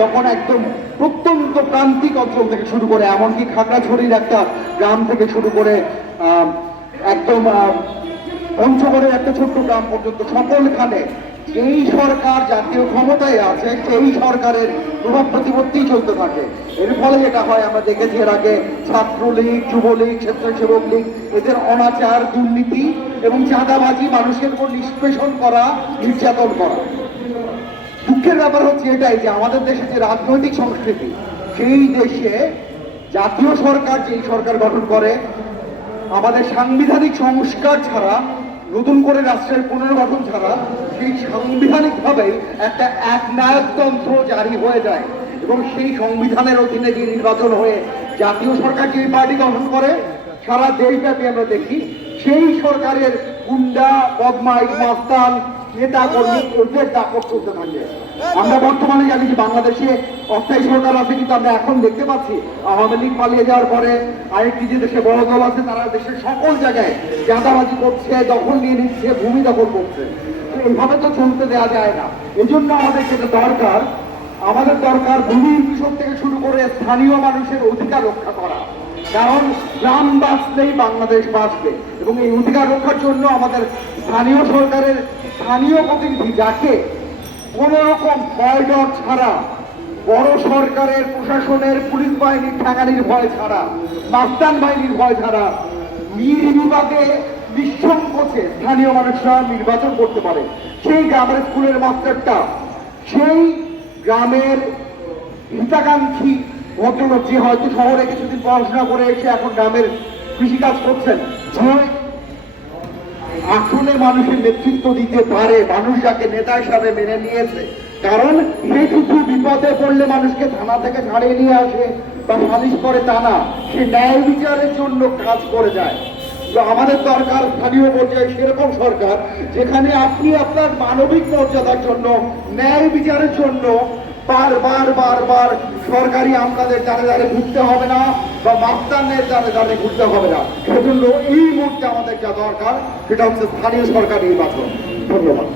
তখন একদম প্রত্যন্ত প্রান্তিক অঞ্চল থেকে শুরু করে, এমনকি খাগড়াছড়ির একটা গ্রাম থেকে শুরু করে একদম পঞ্চগড়ের একটা ছোট্ট গ্রাম পর্যন্ত সকলখানে এই সরকার জাতীয় ক্ষমতায় আছে, সেই সরকারের প্রভাব প্রতিপত্তি চলতে থাকে। এর ফলে যেটা হয়, আমরা দেখেছি এর আগে ছাত্রলীগ, যুবলীগ, স্বেচ্ছাসেবক লীগ, এদের অনাচার, দুর্নীতি এবং চাঁদাবাজি মানুষের উপর নিষ্পেষণ করা, নির্যাতন করা। দুঃখের ব্যাপার হচ্ছে এটাই যে আমাদের দেশে যে রাজনৈতিক সংস্কৃতি, সেই দেশে জাতীয় সরকার যেই সরকার গঠন করে, আমাদের সাংবিধানিক সংস্কার ছাড়া, নতুন করে রাষ্ট্রের পুনর্গঠন ছাড়া, সেই সাংবিধানিকভাবেই একটা একনায়কতন্ত্র জারি হয়ে যায়। এবং সেই সংবিধানের অধীনে যে নির্বাচন হয়ে জাতীয় সরকার যে পার্টি গঠন করে, সারা দেশব্যাপী আমরা দেখি, সেই সরকারের গুন্ডা, বদমাইশ, মাস্তান নেতা কর্মী ওদের দাপট চলতে থাকে আমরা বর্তমানে জানি যে বাংলাদেশে অস্থায়ী সরকার আছে কিন্তু আমরা এখন দেখতে পাচ্ছি, আওয়ামী লীগ পালিয়ে যাওয়ার পরে আরেকটি যে দেশে বড় দল আছে, তারা দেশের সকল জায়গায় চাঁদাবাজি করছে, দখল নিয়ে নিচ্ছে, ভূমি দখল করছে। এইভাবে তো চলতে দেওয়া যায় না। এই জন্য আমাদের যেটা দরকার, আমাদের দরকার ভূমির কৃষক থেকে শুরু করে স্থানীয় মানুষের অধিকার রক্ষা করা। কারণ গ্রাম বাঁচলেই বাংলাদেশ বাঁচবে। এবং এই অধিকার রক্ষার জন্য আমাদের স্থানীয় সরকারের স্থানীয় প্রতিনিধি যাকে কোন রকম ভয় ডর ছাড়া, বড় সরকারের, প্রশাসনের, পুলিশ বাহিনীর ঠেঙানির ভয় ছাড়া মাস্তান বাহিনীর ভয় ছাড়া নির্বিবাদে নিঃসংকোচে স্থানীয় মানুষরা নির্বাচন করতে পারে। সেই গ্রামের স্কুলের মাস্টারটা, সেই গ্রামের হিতাকাঙ্ক্ষী ভদ্রলোক যে হয়তো শহরে কিছুদিন পড়াশোনা করে এসে এখন গ্রামের কৃষিকাজ করছেন, যে আসলে মানুষের নেতৃত্ব দিতে পারে, মানুষ যাকে নেতা হিসাবে মেনে নিয়েছে। কারণ সে শুধু বিপদে পড়লে মানুষকে থানা থেকে ছাড়িয়ে নিয়ে আসে, বা সালিশ করে তা না, সে ন্যায় বিচারের জন্য কাজ করে যায়। তো আমাদের দরকার স্থানীয় পর্যায়ে সেরকম সরকার, যেখানে আপনি আপনার মানবিক মর্যাদার জন্য, ন্যায় বিচারের জন্য বারবার বারবার সরকারি আমলাদের দ্বারে দ্বারে ঘুরতে হবে না বা মাস্তানের দ্বারে দ্বারে ঘুরতে হবে না। সেজন্য এই মুহূর্তে আমাদের যা দরকার, সেটা হচ্ছে স্থানীয় সরকার নির্বাচন। ধন্যবাদ।